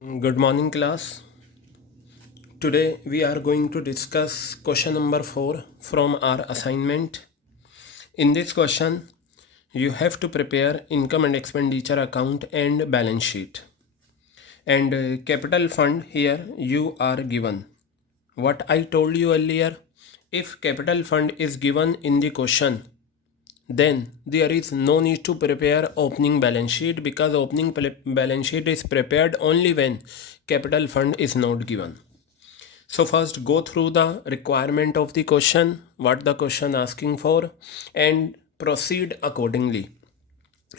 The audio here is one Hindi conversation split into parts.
Good morning, class. Today we are going to discuss question number 4 from our assignment. In this question, you have to prepare income and expenditure account and balance sheet. And capital fund here you are given. What I told you earlier, if capital fund is given in the question, then there is no need to prepare opening balance sheet because opening balance sheet is prepared only when capital fund is not given. So first go through the requirement of the question, what the question asking for, and proceed accordingly.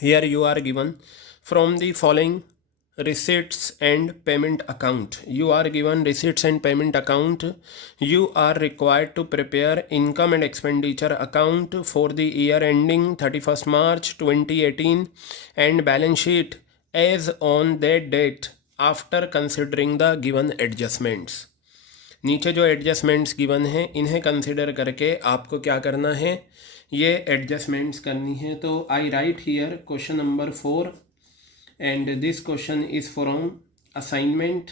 Here you are given from the following receipts and payment account. You are given receipts and payment account. You are required to prepare income and expenditure account for the year ending 31st March 2018 and balance sheet as on that date after considering the given adjustments. नीचे जो एडजस्टमेंट्स गिवन हैं इन्हें कंसिडर करके आपको क्या करना है, ये एडजस्टमेंट्स करनी है. तो I write here question number 4 and this question is from assignment.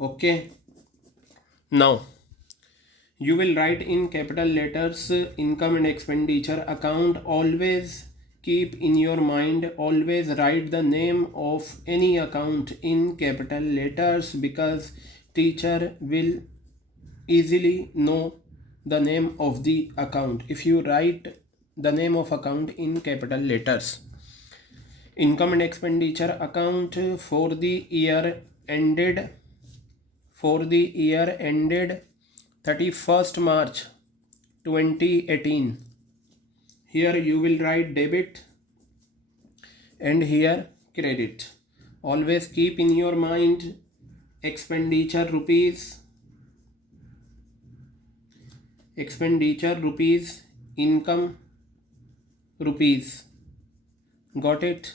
Okay, now you will write in capital letters income and expenditure account. Always keep in your mind, always write the name of any account in capital letters because teacher will easily know the name of the account if you write the name of account in capital letters. Income and expenditure account for the year ended 31st March 2018. Here you will write debit and here credit. Always keep in your mind expenditure rupees, income rupees. Got it?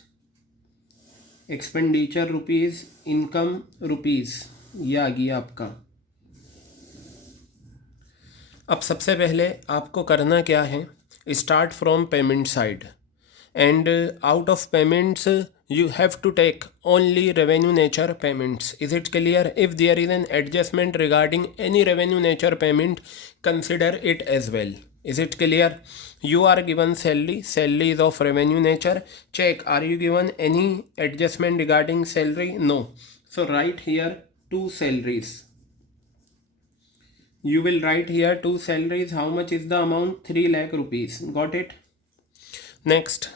Expenditure rupees, income rupees, ये आ गया आपका. अब सबसे पहले आपको करना क्या है, start from payment side and out of payments you have to take only revenue nature payments. Is it clear? If there is an adjustment regarding any revenue nature payment, consider it as well. Is it clear? You are given salary is of revenue nature. Check, are you given any adjustment regarding salary? No. So write here 2 salaries. You will write here 2 salaries. How much is the amount? 3 lakh rupees. Got it? Next,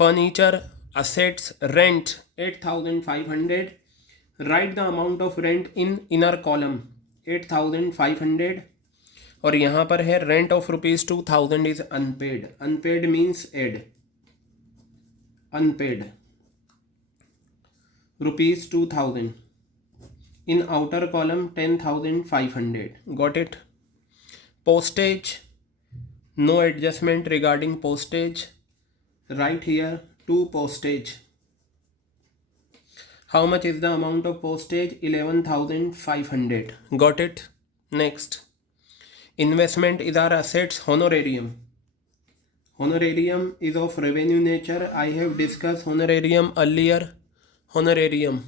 furniture, assets, rent 8,500. Write the amount of rent in inner column 8,500. और यहाँ पर है rent of rupees 2,000 is unpaid. Unpaid means add. Unpaid rupees 2,000. in outer column 10,500. Got it? Postage, no adjustment regarding postage. Write here 2 postage. How much is the amount of postage? 11,500. Got it? Next, investment is our assets. Honorarium is of revenue nature. I have discussed honorarium earlier. Honorarium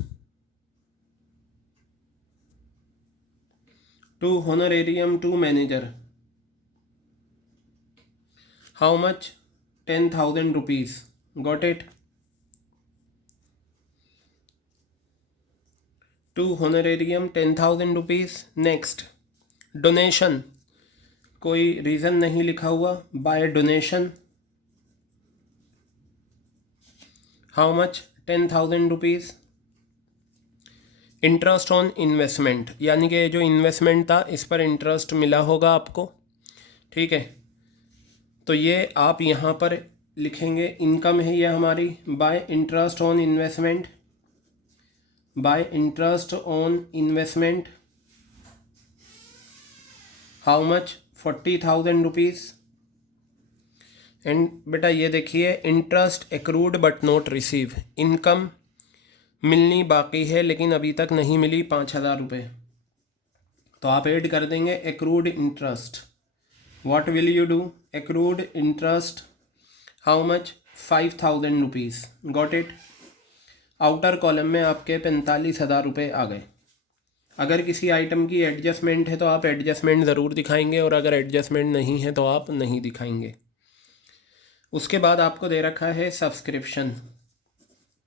to manager. How much? 10,000 rupees. Got it? To honorarium 10,000 rupees. Next, donation. कोई रीज़न नहीं लिखा हुआ. By donation, how much? 10,000 rupees. Interest on investment, यानी कि जो इन्वेस्टमेंट था इस पर इंटरेस्ट मिला होगा आपको. ठीक है, तो ये आप यहाँ पर लिखेंगे. इनकम है ये हमारी. Bye interest on investment, bye interest on investment how much? 40,000 rupees. And बेटा ये देखिए, interest accrued but not receive. Income मिलनी बाकी है लेकिन अभी तक नहीं मिली 5,000 रुपये, तो आप ऐड कर देंगे accrued interest. What will you do? Accrued interest how much? 5,000 rupees. Got it? Outer column में आपके 45,000 रुपये आ गए। अगर किसी आइटम की एडजस्टमेंट है तो आप एडजस्टमेंट ज़रूर दिखाएंगे, और अगर एडजस्टमेंट नहीं है तो आप नहीं दिखाएंगे। उसके बाद आपको दे रखा है subscription,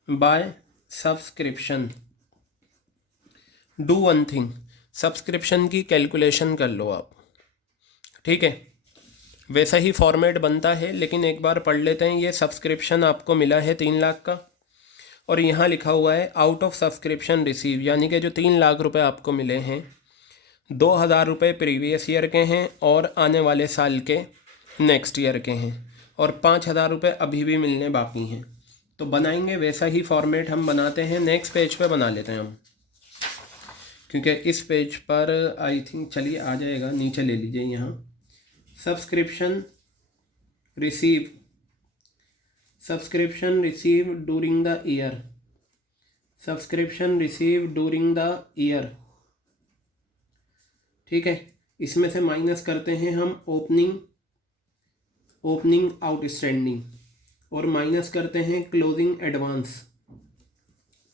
by subscription. Do one thing, subscription की कैलकुलेशन कर लो आप, ठीक है। वैसा ही फॉर्मेट बनता है, लेकिन एक बार पढ़ लेते हैं। ये सब्सक्रिप्शन आपको मिला है 3 लाख का, और यहाँ लिखा हुआ है आउट ऑफ सब्सक्रिप्शन रिसीव, यानी कि जो 3 लाख रुपए आपको मिले हैं, 2,000 रुपये प्रीवियस ईयर के हैं और आने वाले साल के नेक्स्ट ईयर के हैं, और 5,000 रुपये अभी भी मिलने बाकी हैं। तो बनाएंगे वैसा ही फॉर्मेट हम बनाते हैं। नेक्स्ट पेज पे बना लेते हैं हम, क्योंकि इस पेज पर आई थिंक चलिए आ जाएगा। नीचे ले लीजिए, यहाँ subscription receive, subscription receive during the year, subscription receive during the year, ठीक है। इसमें से माइनस करते हैं हम ओपनिंग आउटस्टैंडिंग, और माइनस करते हैं क्लोजिंग एडवांस,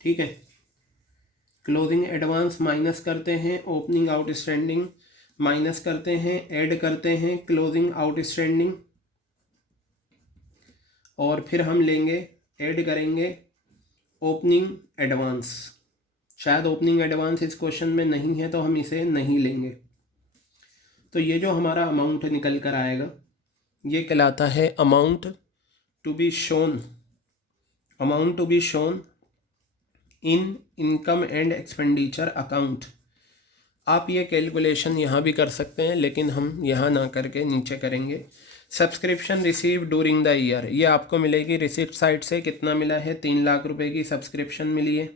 ठीक है। क्लोजिंग एडवांस माइनस करते हैं ओपनिंग आउटस्टैंडिंग, माइनस करते हैं, ऐड करते हैं क्लोजिंग आउटस्टैंडिंग, और फिर हम लेंगे, ऐड करेंगे ओपनिंग एडवांस। शायद ओपनिंग एडवांस इस क्वेश्चन में नहीं है तो हम इसे नहीं लेंगे। तो ये जो हमारा अमाउंट निकल कर आएगा, ये कहलाता है amount to be shown, amount to be shown in income and expenditure account. आप ये कैलकुलेशन यहाँ भी कर सकते हैं, लेकिन हम यहाँ ना करके नीचे करेंगे। Subscription receive during the year, ये आपको मिलेगी रिसिप्ट साइड से। कितना मिला है? 3 लाख रुपए की सब्सक्रिप्शन मिली है,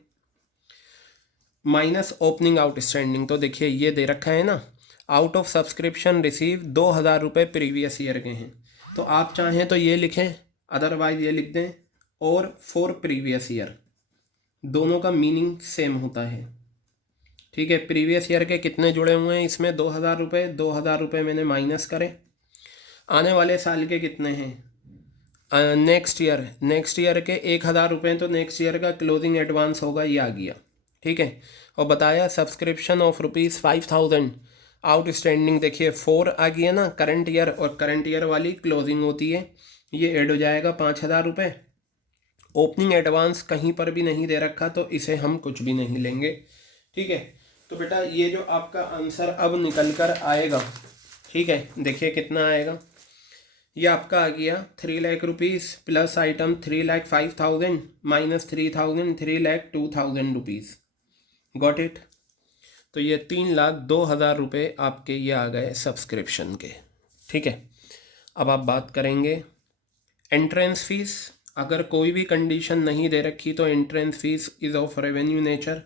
माइनस ओपनिंग आउटस्टैंडिंग। तो देखिए ये दे रखा है ना, आउट ऑफ सब्सक्रिप्शन रिसीव 2,000 रुपये प्रीवियस ईयर के हैं। तो आप चाहें तो ये लिखें, अदरवाइज ये लिख दें और फॉर प्रीवियस ईयर। दोनों का मीनिंग सेम होता है, ठीक है। प्रीवियस ईयर के कितने जुड़े हुए हैं इसमें? 2,000 रुपये। 2,000 रुपये मैंने माइनस करे। आने वाले साल के कितने हैं? नेक्स्ट ईयर के 1,000 रुपये, तो नेक्स्ट ईयर का क्लोजिंग एडवांस होगा, ये आ गया, ठीक है। और बताया सब्सक्रिप्शन ऑफ ₹5,000 आउटस्टैंडिंग, देखिए 4 आ गया ना, करंट ईयर, और करंट ईयर वाली क्लोजिंग होती है, ये ऐड हो जाएगा 5,000 रुपये। ओपनिंग एडवांस कहीं पर भी नहीं दे रखा, तो इसे हम कुछ भी नहीं लेंगे, ठीक है। तो बेटा ये जो आपका आंसर अब निकल कर आएगा, ठीक है, देखिए कितना आएगा। ये आपका आ गया 3 lakh rupees plus item 3,05,000 minus 3,000, 3,02,000 rupees. Got it. तो ये 3,02,000 रुपये आपके ये आ गए सब्सक्रिप्शन के, ठीक है। अब आप बात करेंगे एंट्रेंस फीस। अगर कोई भी कंडीशन नहीं दे रखी तो entrance fees is of revenue nature.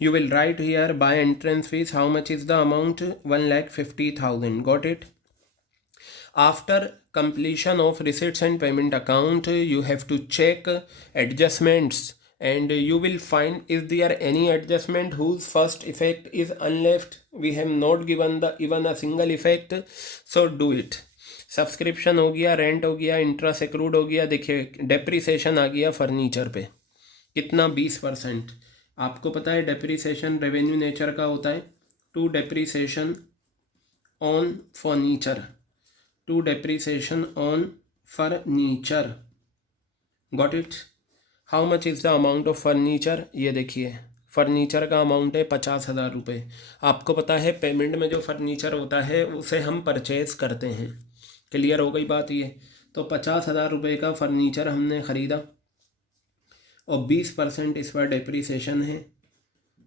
You will write here by entrance fees how much is the amount? 1,50,000. Got it? After completion of receipts and payment account, you have to check adjustments, and you will find is there any adjustment whose first effect is unleft. We have not given the even a single effect, so do it. Subscription हो गया, रेंट हो गया, इंटरेस्ट एक्रूड हो गया। देखिए डेप्रीसिएशन आ गया फर्नीचर पे, कितना? 20%। आपको पता है डेप्रीसिएशन रेवेन्यू नेचर का होता है। To depreciation on furniture, to depreciation on furniture. Got it. How much is the amount of furniture? ये देखिए फर्नीचर का अमाउंट है 50,000 रुपये। आपको पता है पेमेंट में जो फर्नीचर होता है उसे हम परचेज़ करते हैं। क्लियर हो गई बात ये? तो 50,000 रुपये का फर्नीचर हमने ख़रीदा और 20% इस पर डेप्रीसिएशन है,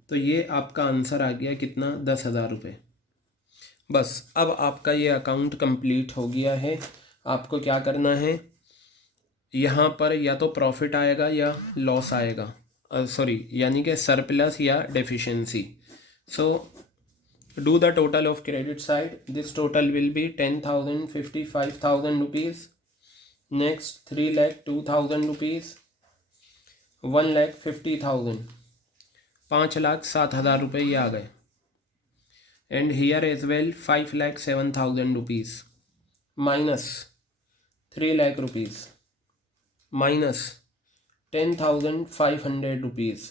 तो ये आपका आंसर आ गया कितना? 10,000 रुपये। बस अब आपका ये अकाउंट कंप्लीट हो गया है। आपको क्या करना है, यहाँ पर या तो प्रॉफिट आएगा या लॉस आएगा, यानी कि सरप्लस या deficiency. So do the total of credit side. This total will be 10,000, 55,000 rupees. Next 3,02,000 rupees, 1,50,000, 5,07,000 रुपये ये आ गए। And here as well 5,07,000 rupees minus 3 lakh rupees minus 10,500 rupees,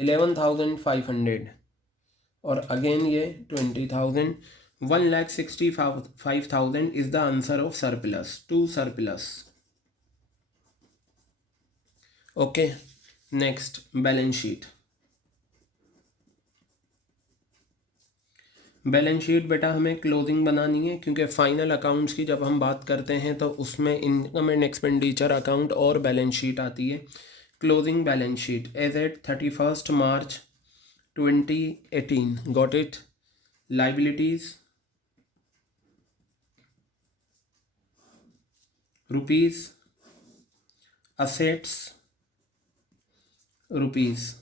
11,500 और अगेन ये 20,000, 1,65,000 is the answer of surplus, to surplus. Okay, next balance sheet. Balance sheet बेटा हमें क्लोजिंग बनानी है, क्योंकि फाइनल अकाउंट्स की जब हम बात करते हैं तो उसमें इनकम एंड एक्सपेंडिचर अकाउंट और बैलेंस शीट आती है। Closing balance sheet as at 31 March 2018, got it. Liabilities rupees, assets rupees.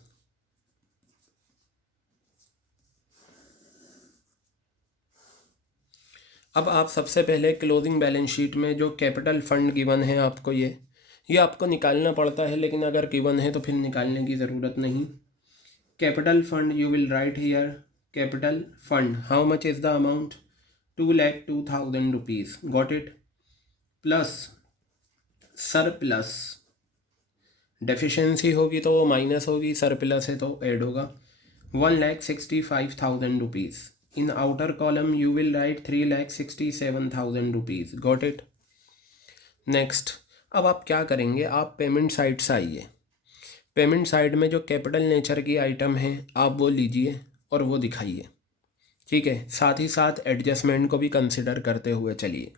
अब आप सबसे पहले क्लोजिंग बैलेंस शीट में जो कैपिटल फंड गिवन है आपको, ये आपको निकालना पड़ता है, लेकिन अगर गिवन है तो फिर निकालने की ज़रूरत नहीं। Capital fund you will write here, capital fund how much is the amount, 2,02,000 rupees, got it. Plus surplus, deficiency होगी तो वो माइनस होगी, सरप्लस है तो ऐड होगा, 1,65,000 rupees. In outer column you will write 3,67,000 rupees, got it। Next, अब आप क्या करेंगे, आप पेमेंट साइड से आइए। पेमेंट साइड में जो कैपिटल नेचर की आइटम है आप वो लीजिए और वो दिखाइए, ठीक है। साथ ही साथ एडजस्टमेंट को भी कंसिडर करते हुए चलिए।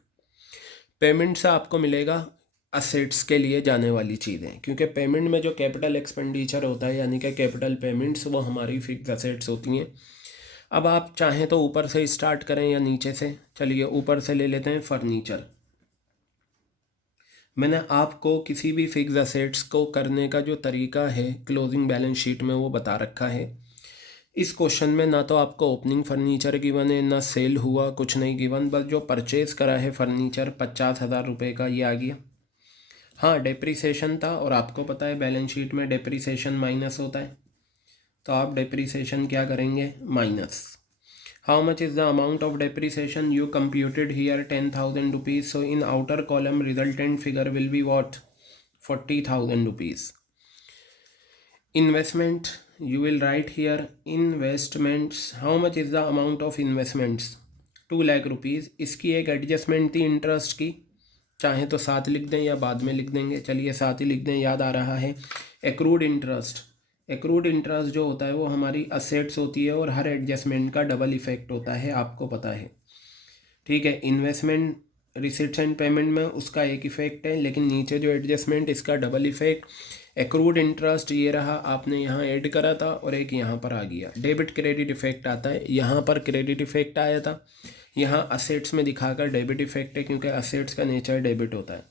पेमेंट से आपको मिलेगा असेट्स के लिए जाने वाली चीज़ें, क्योंकि पेमेंट में जो कैपिटल एक्सपेंडिचर होता है यानी कि कैपिटल पेमेंट्स, वो हमारी फिक्स असेट्स होती हैं। अब आप चाहें तो ऊपर से स्टार्ट करें या नीचे से, चलिए ऊपर से ले लेते हैं। फर्नीचर, मैंने आपको किसी भी फिक्स असेट्स को करने का जो तरीका है क्लोजिंग बैलेंस शीट में वो बता रखा है। इस क्वेश्चन में ना तो आपको ओपनिंग फर्नीचर गिवन है, ना सेल हुआ, कुछ नहीं गिवन, बस जो परचेज़ करा है फर्नीचर 50,000 रुपये का, ये आ गया। हाँ, डेप्रीसिएशन था, और आपको पता है बैलेंस शीट में डेप्रीसिएशन माइनस होता है, तो आप डेप्रीसिएशन क्या करेंगे, minus. How much is the amount of depreciation, you computed here 10,000 rupees, so in outer column resultant figure will be what, 40,000 rupees. Investment, you will write here investments, how much is the amount of investments, 2 lakh rupees. इसकी एक एडजस्टमेंट थी इंटरेस्ट की, चाहे तो साथ लिख दें या बाद में लिख देंगे, चलिए साथ ही लिख दें, याद आ रहा है। एक्रूड इंटरेस्ट, एक्रूड इंटरेस्ट जो होता है वो हमारी असेट्स होती है और हर एडजस्टमेंट का डबल इफेक्ट होता है, आपको पता है, ठीक है। इन्वेस्टमेंट रिसिट्स एंड पेमेंट में उसका एक इफेक्ट है, लेकिन नीचे जो एडजस्टमेंट इसका डबल इफेक्ट। एक्रूड इंटरेस्ट ये रहा, आपने यहाँ ऐड करा था और एक यहाँ पर आ गया, डेबिट क्रेडिट इफेक्ट आता है। यहाँ पर क्रेडिट इफेक्ट आया था, यहाँ असेट्स में दिखाकर डेबिट इफेक्ट है, क्योंकि असेट्स का नेचर डेबिट होता है।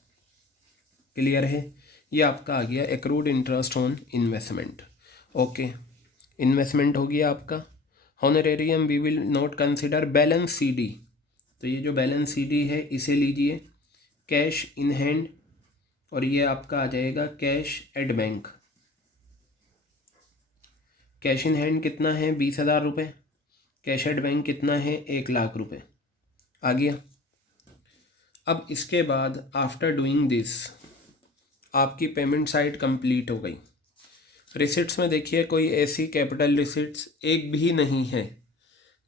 क्लियर है, ये आपका आ गया accrued interest on investment. Okay, investment हो गया आपका। Honorarium we will not consider. Balance CD, तो ये जो बैलेंस सीडी है इसे लीजिए, कैश इन हैंड, और ये आपका आ जाएगा cash at bank. Cash in hand कितना है, 20,000 रुपये। कैश एट बैंक कितना है, 1,00,000 रुपये। आ गया। अब इसके बाद आफ्टर डूइंग दिस आपकी पेमेंट साइड कंप्लीट हो गई। रिसिट्स में देखिए कोई ऐसी कैपिटल रिसिट्स एक भी नहीं है।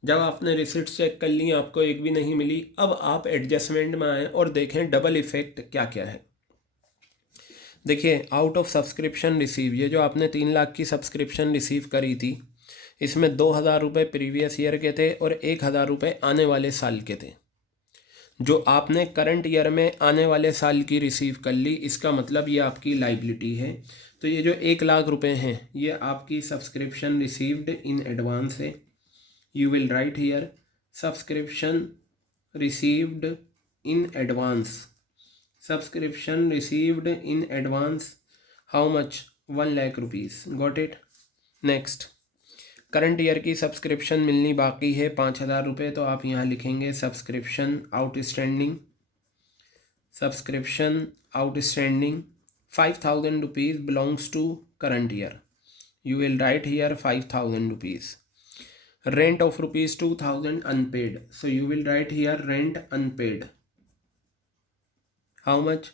जब आपने रिसिट्स चेक कर ली आपको एक भी नहीं मिली। अब आप एडजस्टमेंट में आएँ और देखें डबल इफेक्ट क्या क्या है। देखिए, आउट ऑफ सब्सक्रिप्शन रिसीव, ये जो आपने 3 लाख की सब्सक्रिप्शन रिसीव करी थी, इसमें 2,000 रुपये प्रीवियस ईयर के थे और 1,000 रुपये आने वाले साल के थे। जो आपने करंट ईयर में आने वाले साल की रिसीव कर ली, इसका मतलब ये आपकी लाइबिलिटी है। तो ये जो 1,00,000 रुपये हैं ये आपकी सब्सक्रिप्शन रिसीव्ड इन एडवांस है। You will write here subscription received in advance, subscription received in advance, how much, 1,00,000 rupees, got it. Next, current year की सब्सक्रिप्शन मिलनी बाकी है 5,000 रुपये, तो आप यहाँ लिखेंगे subscription outstanding, subscription outstanding 5,000 rupees belongs to current year. You will write here 5,000 rupees. Rent of rupees 2,000 unpaid, so you will write here rent unpaid, how much,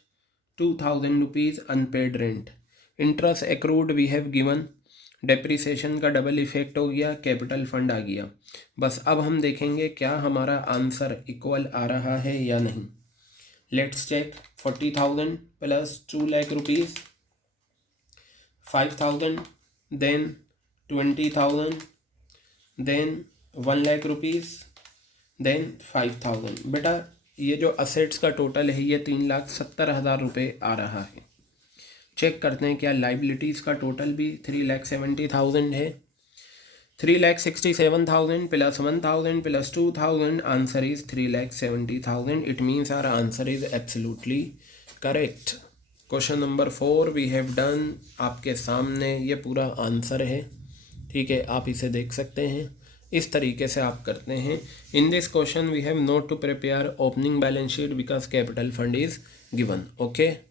2,000 rupees unpaid rent, interest accrued we have given, depreciation का डबल इफेक्ट हो गया, कैपिटल फंड आ गया। बस अब हम देखेंगे क्या हमारा आंसर इक्वल आ रहा है या नहीं। Let's check. 40,000 plus 2 lakh rupees, 5,000, then 20,000, then 1 lakh rupees, then 5,000। बेटा ये जो असेट्स का टोटल है ये 3,70,000 रुपये आ रहा है। चेक करते हैं क्या लाइबिलिटीज़ का टोटल भी 3,70,000 है। 3,67,000 plus 1,000 plus 2,000, answer is 3,70,000। It means our answer is absolutely correct. Question number 4 we have done. आपके सामने ये पूरा आंसर है, ठीक है, आप इसे देख सकते हैं। इस तरीके से आप करते हैं। In this question we have not to prepare opening balance sheet because capital fund is given. Okay.